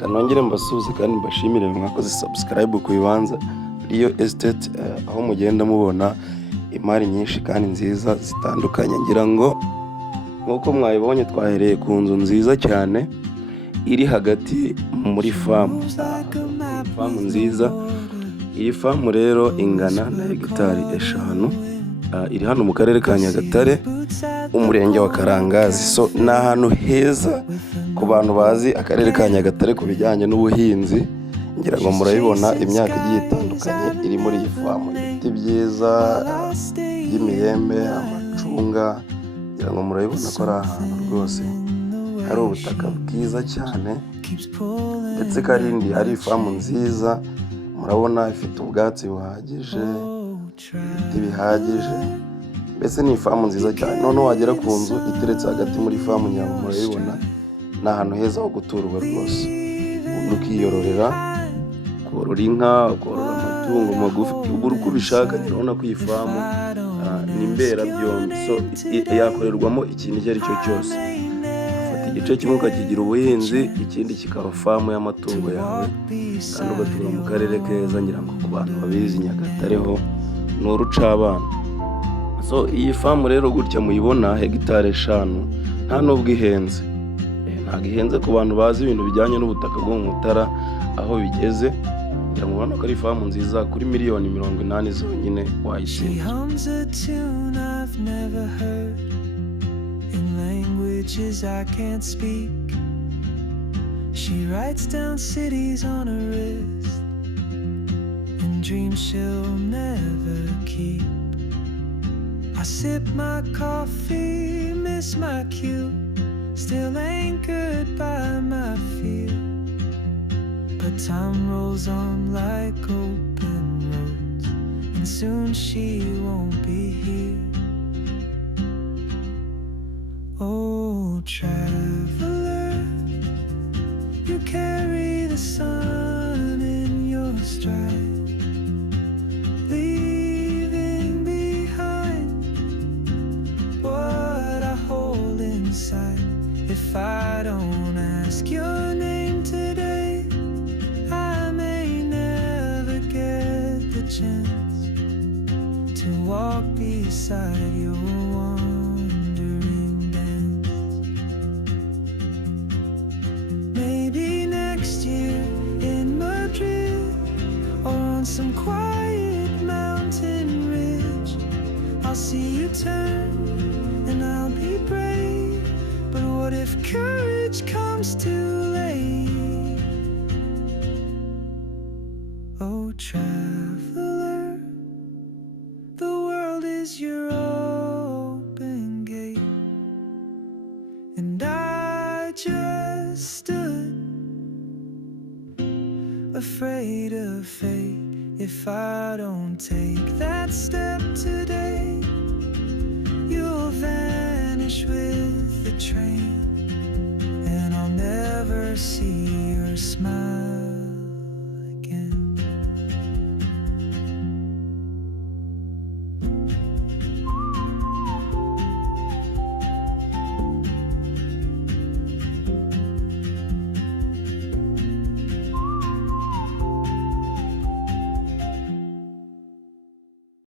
kanongere mbasuze kandi mbashimire mwakoze subscribe ku bibanza Real Estate, aho mugenda mubona imari nyinshi kandi nziza zitandukanye. Ngira ngo nkuko mwayibonye twahereye ku nzu nziza cyane iri hagati muri famu nziza. Iyi famu rero ingana na hegitari 5, iri hano mu karere ka Nyagatare, umurenge wa Karangazi. So ni ahantu heza ku bantu bazi akarere ka Nyagatare ku bijyanye n'ubuhinzi. Ngira ngo murabibona imyaka igiye itandukanye iri muri iyi famu, ibiti byiza by'imiyembe, amacunga. Ngira ngo murabibona ko ari ahantu rwose hari ubutaka bwiza cyane, ndetse karindi hari ifamu nziza. Murabona ifite ubwatsi buhagije, ibiti bihagije, mbese ni ifamu nziza cyane. Noneho wagera ku nzu iteretse hagati muri famu, ngira ngo murabibona ni ahantu heza ho guturwa rwose. Ubundi ukiyororera, korora inka, korora amatungo magufi, uko ubishaka. Urabona ko iyi famu ni mberabyombi, so yakorerwamo ikintu icyo ari cyo cyose. Fata igice kimwe ukakigira ubuhinzi, ikindi kikaba famu y'amatungo yawe, kandi ugatura mu karere keza. Ngira ngo ku bantu babizi Nyagatare ho ni urucabana. So iyi famu rero gutya muyibona hegitari 5, nta nubwo ihenze. Ntabwo ihenze ku bantu bazi ibintu bijyanye n'ubutaka bwo mu Mutara aho bigeze. Ngira ngo ubona ko ari famu nziza kuri miliyoni 80 zonyine wayitsinda. I can't speak. She writes down cities on her wrist and dreams she'll never keep. I sip my coffee, miss my cue, still anchored by my fear. But time rolls on like open roads, and soon she won't be here. Oh, traveler, you carry the sun in your stride, leaving behind what I hold inside. If I don't ask your name today, I may never get the chance to walk beside your wandering dance. Maybe next year in Madrid, or on some quiet mountain ridge, I'll see you turn and I'll be brave. But what if courage comes too late? Oh, traveler, the world is your open gate, and I just stood afraid of fate. If I don't take that step today, you'll vanish with the train, and I'll never see